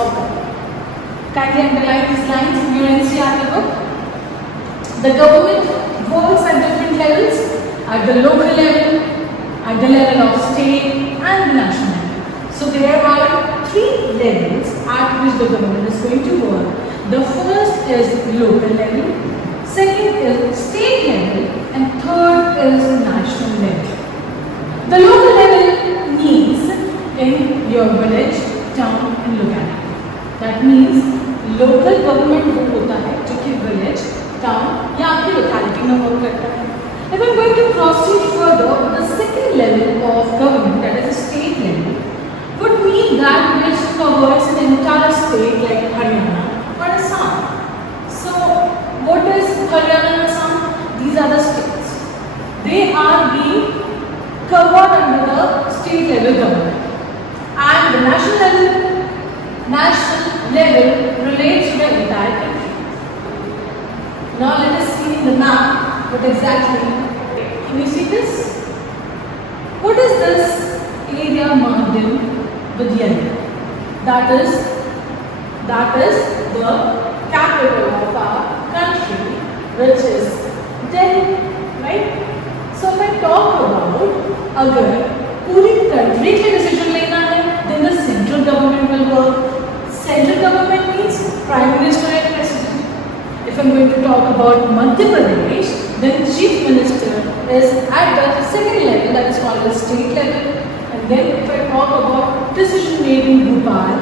of government. Kindly underline these lines in your NCERT book. The government works at different levels, at the local level, at the level of state and the national level. So there are three levels at which the government is going to work. The first is local level, second is state level, and third is national level. The local level means in your village, town and locality. That means local government वो होता है जो कि village, town या आपकी locality में work करता है. If I'm going to proceed further, the second level of government, that is the state level, would mean that which covers an entire state like Haryana or Assam. So what is Haryana and Assam? These are the states. They are being covered under the state level government. And the national level relates to the entire country. Now let us see in the map what exactly. Can you see this? What is this area marked in with yellow? That is the capital of our country, which is Delhi, right? So if I talk about अगर पूरी country के decision लेना है, then the central government will work. Central government means Prime Minister and President. If I'm going to talk about Madhya Pradesh, then Chief Minister is at the second level, that is called the state level. And then if I talk about decision made in Bhopal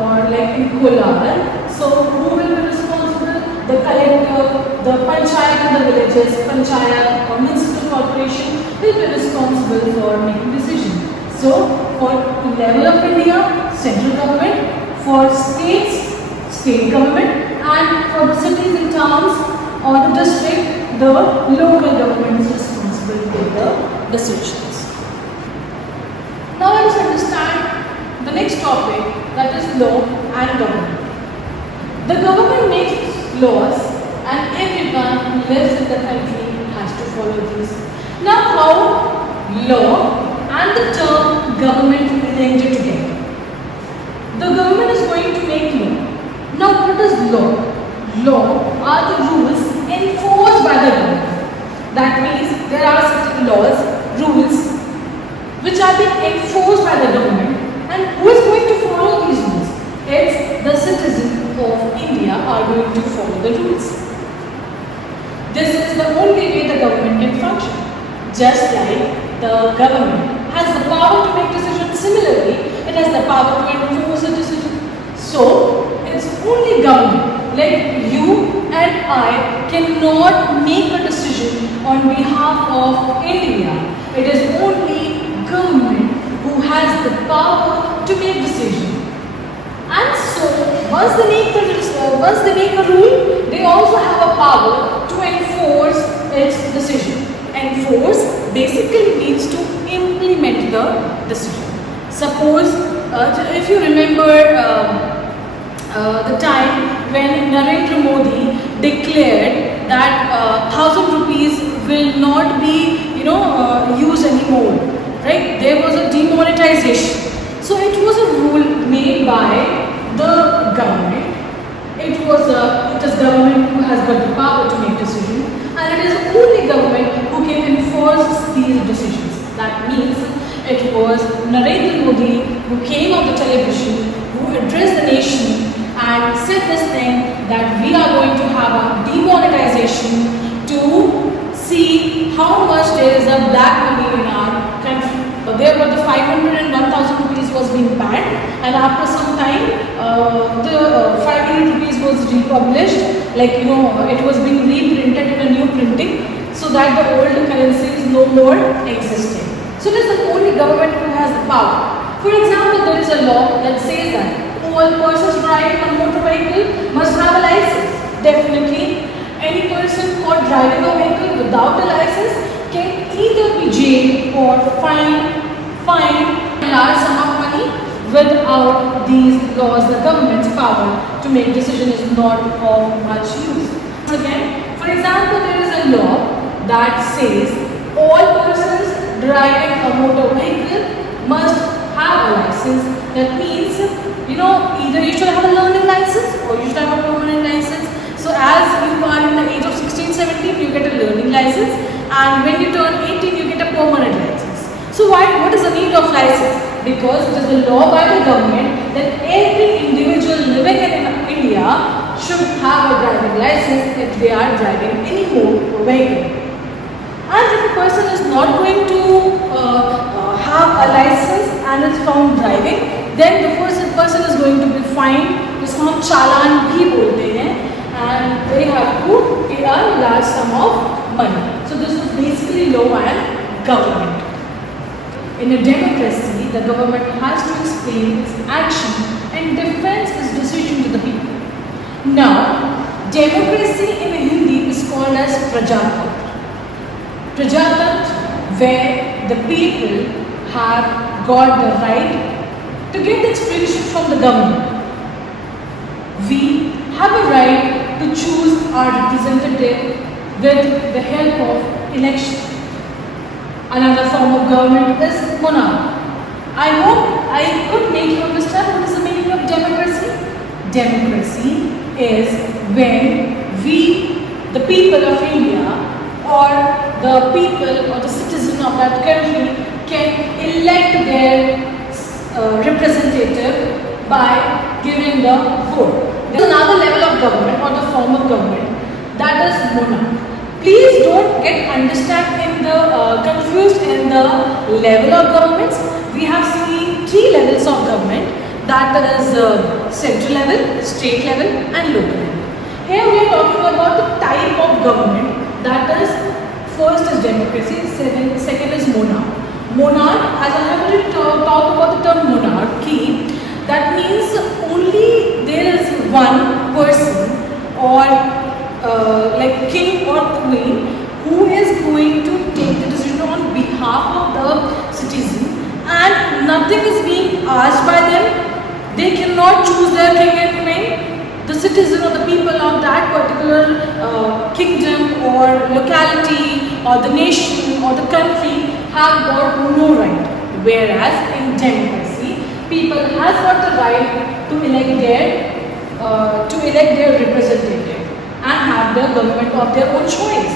or like in Kolar, so who will be responsible? The collector, the panchayat in the villages, panchayat or municipal corporation will be responsible for making decisions. So for level of India, central government, for states, state government, and for the cities and towns or the district, the local government is responsible for the decisions. Now let us understand the next topic, that is law and government. The government makes laws and everyone who lives in the country has to follow these. Now how law and the term government linked together? The government is going to make law. Now what is law? Law are the rules enforced by the government. That means there are certain laws, rules which are being enforced by the government, and who is going to follow these rules? It's the citizens of India are going to follow the rules. This is the only way the government can function. Just like the government has the power to make decisions, similarly it has the power to enforce a decision. So it's only government, like you and I cannot make a decision on behalf of India. It is only government who has the power to make decisions. And so once they make a rule, they also have a power to enforce its decision. Enforce basically means to implement the decision. Suppose if you remember the time when Narendra Modi declared that 1,000 rupees will not be used anymore, right? There was a demonetization. So it was a rule made by the government. It is government who has got the power to make decisions, and it is only government who can enforce these decisions. That means it was Narendra Modi who came on the television, who addressed the nation and said this thing that we are going to have a demonetization to see how much there is a black money in our country. There were the 500 and 1,000 rupees was being banned, and after some time the 500 rupees was republished, it was being reprinted in a new printing so that the old currency is no more existing. So it is the only government who has the power. For example, there is a law that says that all persons driving a motor vehicle must have a license. Definitely, any person caught driving a vehicle without a license can either be jailed or fined a large sum of money. Without these laws, the government's power to make decisions is not of much use. Again, for example, there is a law that says all persons driving a motor vehicle must have a license. That means, either you should have a 17, you get a learning license, and when you turn 18, you get a permanent license. So what is the need of license? Because it is the law by the government that every individual living in India should have a driving license if they are driving any mode vehicle. And if a person is not going to have a license and is found driving, then the person is going to be fined, जिसको हम चालान भी बोलते हैं, and they have to pay a large sum of money. So this is basically law and government. In a democracy, the government has to explain its action and defend its decision to the people. Now, democracy in Hindi is called as Prajatantra. Prajatantra, where the people have got the right to get the explanation from the government. We have a right to choose our representative with the help of election. Another form of government is monarchy. I hope I could make you understand what is the meaning of democracy. Democracy is when we, the people of India, or the people or the citizen of that country can elect their representative by giving the vote. There is another level of government or the form of government, that is monarchy. Please don't get confused in the level of governments. We have seen 3 levels of government, that is central level, state level and local level. Here we are talking about the type of government, that is first is democracy, second is monarchy. Monarch, as I have already talked about the term monarchy, that means only there is one person or like king or queen who is going to take the decision on behalf of the citizen, and nothing is being asked by them. They cannot choose their king and queen. The citizen or the people of that particular kingdom or locality or the nation or the country have got no right. Whereas in democracy, people has got the right to elect their representative and have the government of their own choice.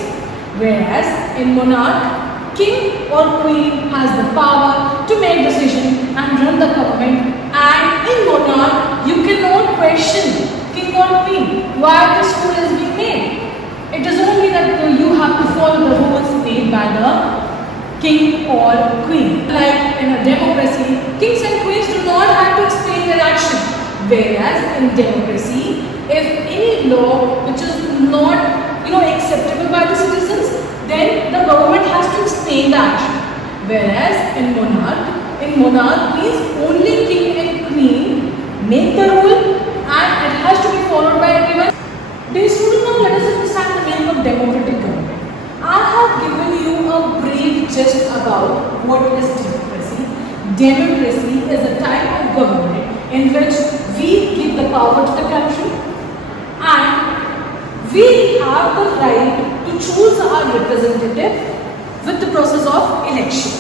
Whereas in monarch, king or queen has the power to make decision and run the government, and in monarch you cannot question king or queen why this rule is being made. It is only that you have to follow the rules made by the king or queen. Like in a democracy, kings and queens do not have to explain their action. Whereas in democracy, if any law which is not acceptable by the citizens, then the government has to explain the action. Whereas in monarchies, only king and queen make the rule and it has to be followed by everyone. This rule, now let us understand the meaning of democratic government. I have given you a brief gist about what is democracy. Democracy is a type of government in which we give the power to the country and we have the right to choose our representative with the process of election.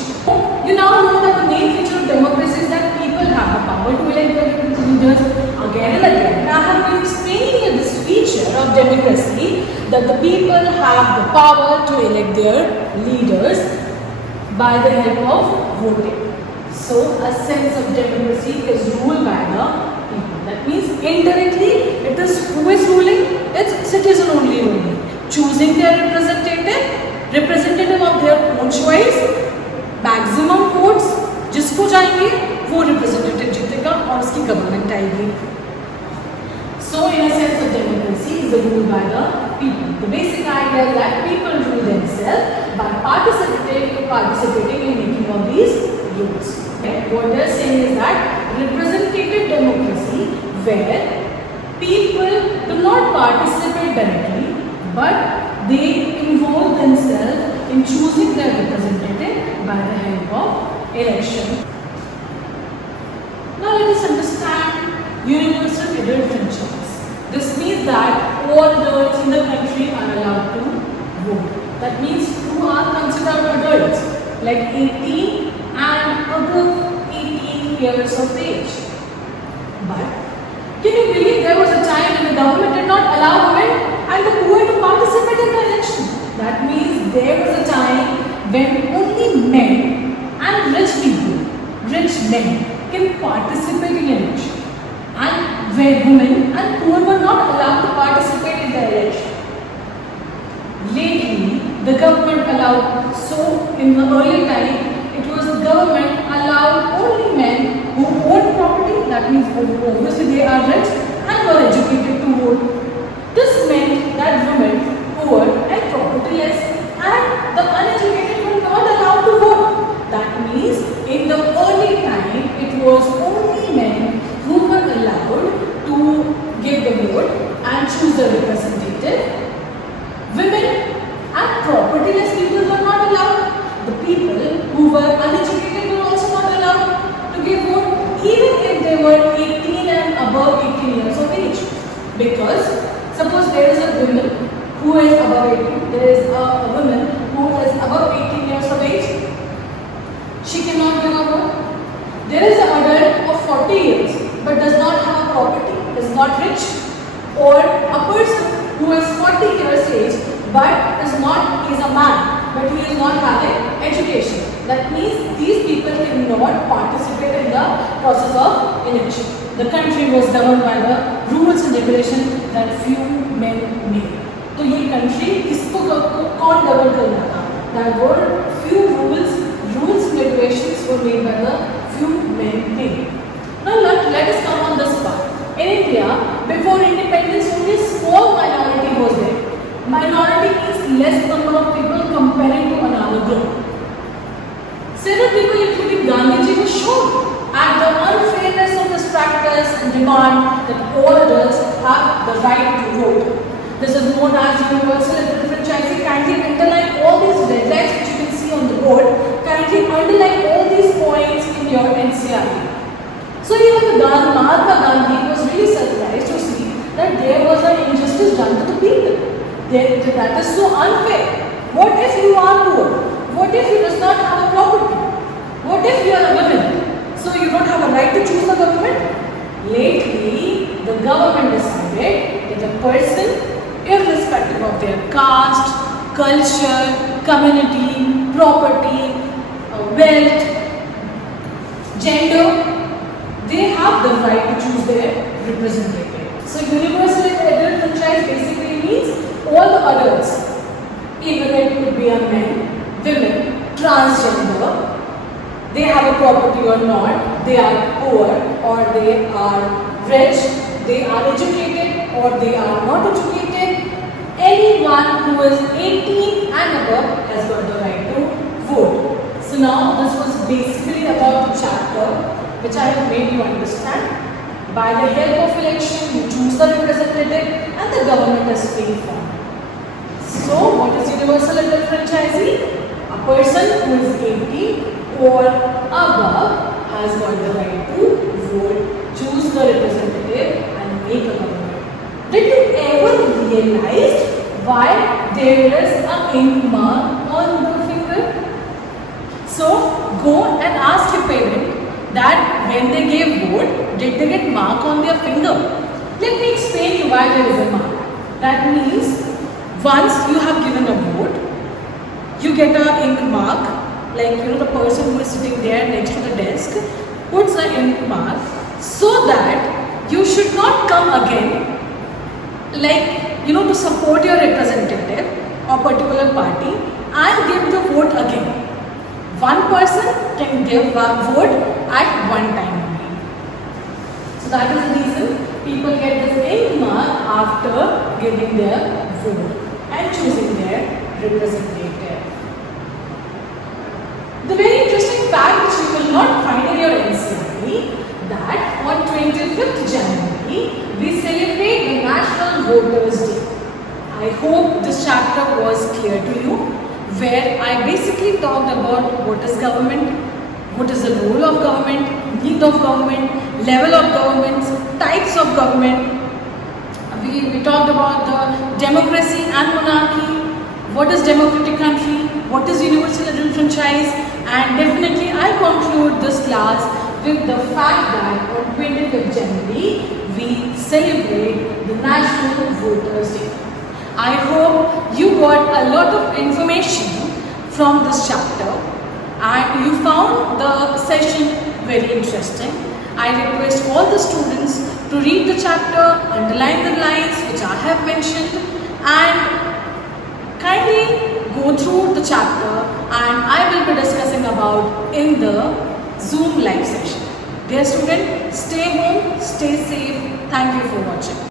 You now know that the main feature of democracy is that people have the power to elect their leaders again and again. I have been explaining you this feature of democracy, that the people have the power to elect their leaders by the help of voting. So a sense of democracy is ruled by the people. That means indirectly it is who is ruling? It's citizen only ruling. Choosing their representative of their own choice, maximum votes जिसको जाएंगे वो representative जीतेगा और उसकी government आएगी. So in a sense of democracy is ruled by the people. The basic idea is that people rule themselves by participating in making of these rules. What they are saying is that representative democracy, where people do not participate directly, but they involve themselves in choosing their representative by the help of election. Now let us understand universal adult franchise. This means that all adults in the country are allowed to vote. That means who are considered adults, like 18 and above 18 years of age. But can you believe there was a time when the government did not allow women and the poor to participate in the election. That means there was a time when only men and rich people, rich men, can participate in election, and where women and poor were not allowed to participate in the election. Lately, the government allowed, so in the early time, it was the government allowed only men who own property, that means obviously they are rich and were educated to vote. This meant that women, poor and propertyless and the uneducated were not allowed to vote. That means in the early time, it was only men who were allowed to give the vote and choose a representative. Women and propertyless people were not allowed. The people who were uneducated were also not allowed to give vote, even if they were 18 and above 18 years of age. Because suppose there is a woman who is above 18, there is a woman who is above 18 years of age, she cannot give a vote. There is an adult of 40 years but does not have a property, is not rich, or a person who is 40 years age but is a man but he is not having education. That means these people cannot participate in the process of election. The country was governed by the rules and regulations that few men made. तो ये country किसको कौन govern कर रहा था? That were few rules and regulations were made by the few men made. Now let us come on this part. In India, before independence, only small minority was there. Minority means less number of people comparing to another group. Several people, including Gandhiji, were shocked at the unfairness of this practice and demand that all adults have the right to vote. This is known as universal disenfranchisement. Kindly underline all these red lines which you can see on the board. Kindly underline all these points in your NCERT. So even the Mahatma Gandhi was really surprised to see that there was an injustice done to the people. That is so unfair. What if you are poor? What if you does not have a property? What if you are a woman? So you don't have a right to choose the government? Lately, the government decided that a person, irrespective of their caste, culture, community, property, wealth, gender, they have the right to choose their representative. So universal adult franchise basically means all the adults, even it could be a man, women, transgender, they have a property or not, they are poor or they are rich, they are educated or they are not educated, anyone who is 18 and above has got the right to vote. So now this was basically about the chapter which I have made you understand. By the help of election, you choose the representative and the government is paid for. So what is universal adult franchisee? A person who is 18 or above has got the right to vote, choose the representative and make a government. Did you ever realize why there is an ink mark on the finger? So go and ask your parent that when they gave vote, did they get mark on their finger? Let me explain you why there is a mark. That means once you have given a vote, you get a ink mark, like the person who is sitting there next to the desk puts an ink mark so that you should not come again, like to support your representative or particular party and give the vote again. One person can give a vote at one time only. So that is the reason people get this ink mark after giving their vote and choosing their representative. The very interesting fact which you will not find in your NCERT, that on 25th January we celebrate the National Voters Day. I hope this chapter was clear to you, where I basically talked about what is government, what is the role of government, need of government, level of governments, types of government. We talked about the democracy and monarchy, what is democratic country, what is universal adult franchise, and definitely I conclude this class with the fact that on 25th January we celebrate the National Voters Day. I hope you got a lot of information from this chapter and you found the session very interesting. I request all the students to read the chapter, underline the lines which I have mentioned, and kindly go through the chapter, and I will be discussing about in the Zoom live session. Dear student, stay home, stay safe. Thank you for watching.